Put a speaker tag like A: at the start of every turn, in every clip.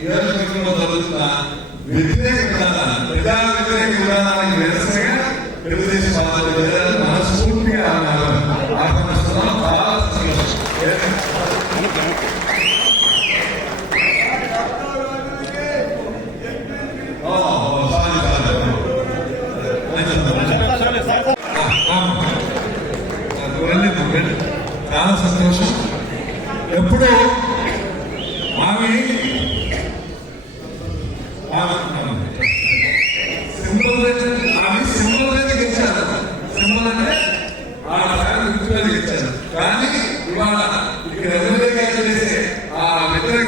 A: నియోజకవర్గంలో జరుగుతున్న వ్యతిరేక విధానాలు ప్రజా వ్యతిరేక విధానానికి నిరసనగా తెలుగుదేశం పార్టీ మనస్ఫూర్తిగా ఆహ్వానిస్తున్నాం చాలా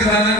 B: temprana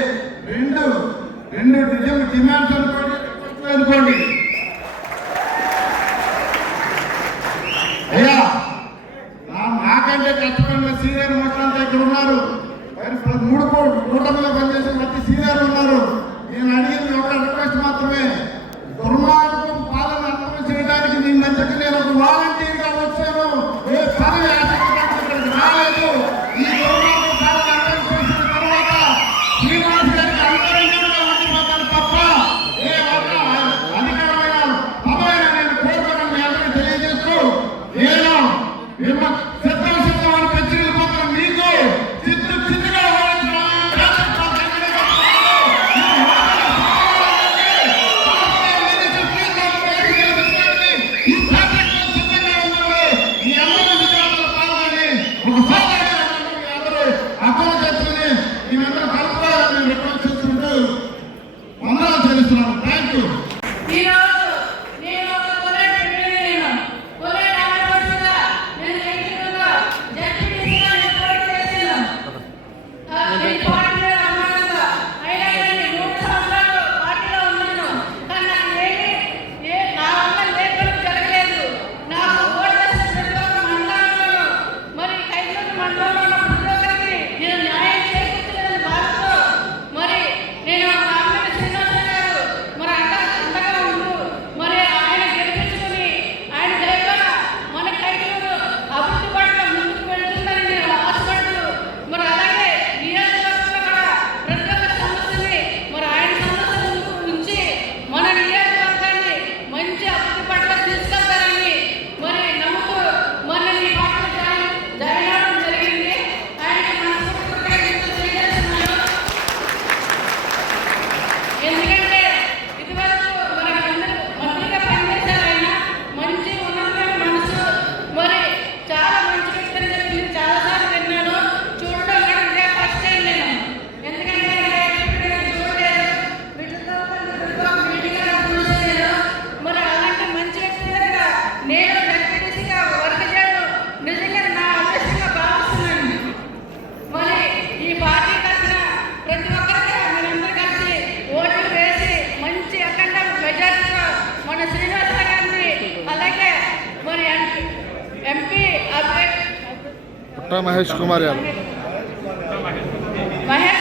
B: రెండు నిజంగా డిమాండ్స్ అనుకోండి అనుకోండి. అయ్యా నాకంటే కష్టపడిన సీనియర్
C: మోటార్లు ఇక్కడ ఉన్నారు. మూడు కోట్లు నూట మన శ్రీనివాస గారిని అలాగే మన ఎంపీ అభ్యర్థి
D: మహేష్ కుమార్ యాదవ్. మహేష్